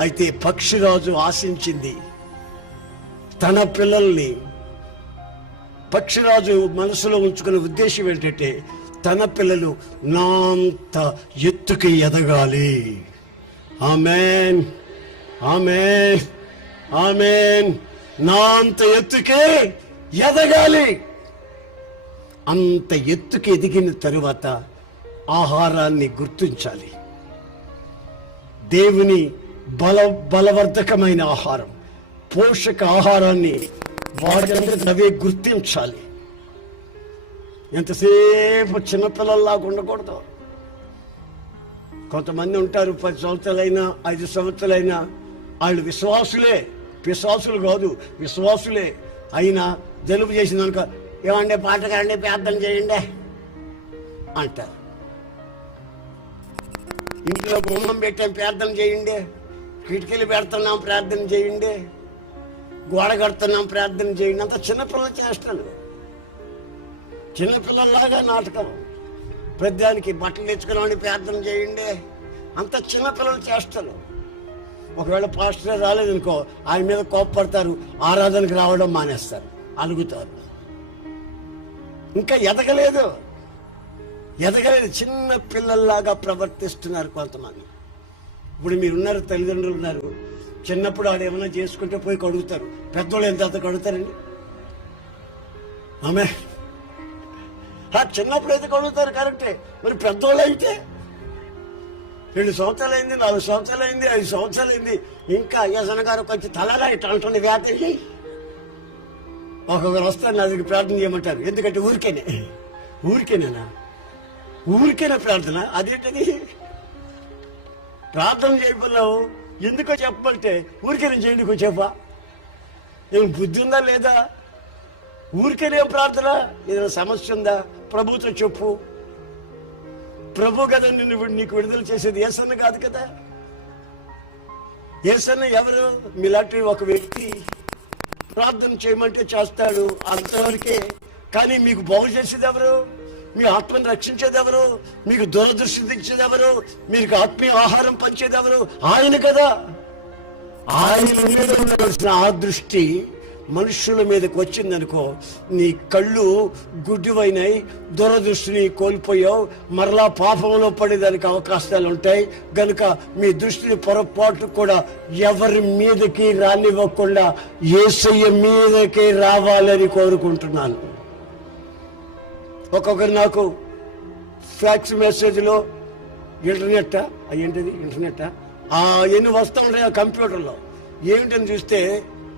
అయితే పక్షిరాజు ఆశించింది తన పిల్లల్ని. పక్షిరాజు మనసులో ఉంచుకునే ఉద్దేశం ఏంటంటే తన పిల్లలు నాంత ఎత్తుకి ఎదగాలి. ఆమెన్. ఆమెన్. ఆమెన్. నాంత ఎత్తుకే ఎదగాలి. అంత ఎత్తుకి ఎదిగిన తరువాత ఆహారాన్ని గుర్తించాలి. దేవుని బల బలవర్ధకమైన ఆహారం. పోషక ఆహారాన్ని వాడందరూ అవే గుర్తించాలి. ఎంతసేపు చిన్నపిల్లల్లాగా ఉండకూడదు. కొంతమంది ఉంటారు పది సంవత్సరాలైనా ఐదు సంవత్సరాలైనా వాళ్ళు విశ్వాసులే. విశ్వాసులు కాదు విశ్వాసులే. అయినా జలుబు చేసిందనుకో ఏమండి పాట కాండి ప్రార్థన చేయండి అంటారు. ఇంట్లో బొమ్మం పెట్టాం ప్రార్థన చేయండి. కిటికీలు పెడుతున్నాం ప్రార్థన చేయండి. గోడ కడుతున్నాం ప్రార్థన చేయండి. అంత చిన్నపిల్లల చేష్టలు. చిన్నపిల్లల్లాగా నాటకం. ప్రతిదానికి బట్టలు తెచ్చుకున్నామని ప్రార్థన చేయండి. అంత చిన్నపిల్లల చేష్టలు. ఒకవేళ పాస్టర్ రాలేదనుకో ఆయన మీద కోప్పడతారు. ఆరాధనకు రావడం మానేస్తారు. అలుగుతారు. ఇంకా ఎదగలేదు. ఎదగలేదు. చిన్న పిల్లల్లాగా ప్రవర్తిస్తున్నారు కొంతమంది. ఇప్పుడు మీరున్నారు తల్లిదండ్రులు ఉన్నారు. చిన్నప్పుడు ఆడు ఏమైనా చేసుకుంటే పోయి కడుగుతారు. పెద్దోళ్ళు ఎంత అంత కడుగుతారండి? ఆమె. ఆ చిన్నప్పుడు అయితే కడుగుతారు కరెక్టే. మరి పెద్దోళ్ళు అయితే? రెండు సంవత్సరాలు అయింది నాలుగు సంవత్సరాలు అయింది ఐదు సంవత్సరాలు అయింది ఇంకా అయ్యాసన గారు కొంచెం తలలా ఇట్లా అంటుంది వ్యాధి. ఒక్కొక్కరు వస్తారు నా దగ్గర ప్రార్థన చేయమంటారు. ఎందుకంటే ఊరికేనే. ఊరికేనేనా? ఊరికేనా ప్రార్థన? అదేంటది? ప్రార్థన చేయకున్నావు? ఎందుకో చెప్పమంటే ఊరికే నేను చేయండి చెప్పా ఏం బుద్ధి ఉందా లేదా? ఊరికేనే ప్రార్థన? ఏదైనా సమస్య ఉందా? ప్రభుతో చెప్పు. ప్రభు కదా నిన్ను నీకు విడుదల చేసేది. ఏసన్న కాదు కదా? ఏసన్న ఎవరు? మీలాంటి ఒక వ్యక్తి ప్రార్థన చేయమంటే చేస్తాడు అంతవరకే. కానీ మీకు బాగు చేసేది ఎవరు? మీ ఆత్మను రక్షించేది ఎవరు మీకు దూరదృష్టి ఎవరు మీకు ఆత్మీయ ఆహారం పంచేది ఎవరు ఆయన కదా. ఆయన మీద ఉండవలసిన ఆ దృష్టి మనుషుల మీదకి వచ్చిందనుకో నీ కళ్ళు గుడ్డివైనాయి దురదృష్టిని కోల్పోయావు. మరలా పాపంలో పడేదానికి అవకాశాలు ఉంటాయి గనుక మీ దృష్టిని పొరపాటు కూడా ఎవరి మీదకి రానివ్వకుండా ఏసయ్య మీదకి రావాలని కోరుకుంటున్నాను. ఒక్కొక్కరు నాకు ఫ్యాక్స్ మెసేజ్లో ఇంటర్నెట్ ఏంటిది ఇంటర్నెట్ ఆ? ఎన్ని వస్తూ ఉంటాయి ఆ కంప్యూటర్లో ఏమిటని చూస్తే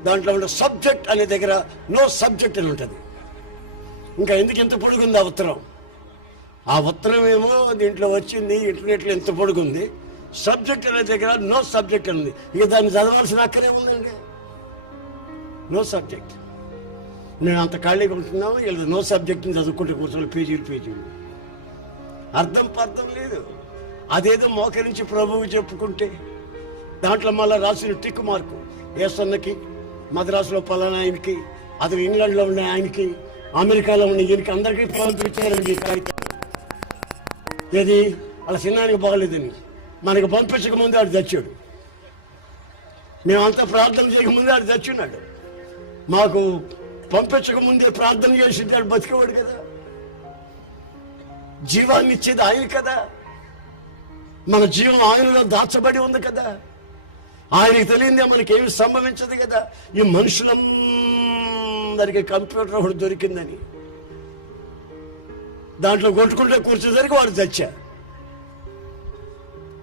దాంట్లో ఉండే సబ్జెక్ట్ అనే దగ్గర నో సబ్జెక్ట్ అని ఉంటుంది. ఇంకా ఎందుకు ఎంత పొడుగుంది ఆ ఉత్తరం? ఆ ఉత్తరం ఏమో దీంట్లో వచ్చింది ఇంటర్నెట్లో ఎంత పొడుగుంది. సబ్జెక్ట్ అనే దగ్గర నో సబ్జెక్ట్ అని ఉంది. ఇక దాన్ని చదవాల్సిన అక్కడే ఉందండి. నో సబ్జెక్ట్ నేను అంత ఖాళీగా ఉంటున్నాము వీళ్ళు నో సబ్జెక్ట్ని చదువుకుంటూ కూర్చొని పేజీలు పేజీలు అర్థం పర్థం లేదు. అదేదో మోకరించి ప్రభువు చెప్పుకుంటే దాంట్లో మళ్ళీ రాసిన టిక్ మార్కు ఏసన్నకి మద్రాసులో పలానా ఆయనకి అతను ఇంగ్లాండ్లో ఉన్న ఆయనకి అమెరికాలో ఉన్న ఈయనకి అందరికీ పంపించారండి ఈ కాగితం ఏది? వాళ్ళ చిన్నానికి బాగలేదని మనకు పంపించక ముందు ఆడు చచ్చాడు. మేమంతా ప్రార్థన చేయకముందు ఆడు చచ్చున్నాడు. మాకు పంపించక ముందే ప్రార్థన చేసి ఆడు బతికేవాడు కదా. జీవాన్ని ఇచ్చేది ఆయన కదా. మన జీవం ఆయనలో దాచబడి ఉంది కదా. ఆయనకి తెలియందే మనకేమి సంభవించదు కదా. ఈ మనుషులందరికీ కంప్యూటర్ ఒకటి దొరికిందని. దాంట్లో కొట్టుకుంటే కూర్చోసరికి వాడు చచ్చా.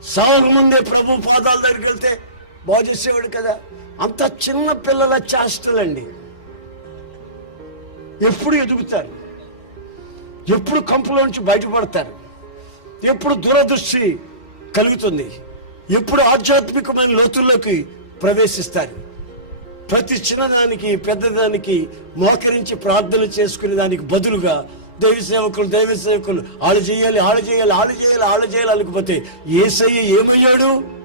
సాగు ముందే ప్రభు పాదాల దగ్గరికి వెళ్తే బాగు చేసేవాడు కదా. అంత చిన్న పిల్లల చేష్టలండి. ఎప్పుడు ఎదుగుతారు? ఎప్పుడు కంపులోంచి బయటపడతారు? ఎప్పుడు దురదృష్టి కలుగుతుంది? ఎప్పుడు ఆధ్యాత్మికమైన లోతుల్లోకి ప్రవేశిస్తారు? ప్రతి చిన్నదానికి పెద్దదానికి మోకరించి ప్రార్థనలు చేసుకునే దానికి బదులుగా దైవ సేవకులు దైవ సేవకులు ఆళ్ళు చేయాలి ఆళ్ళు చేయాలి ఆళ్ళు చేయాలి ఆళ్ళు చేయాలి అనుకపోతే ఏసయ్య ఏమయ్యాడు?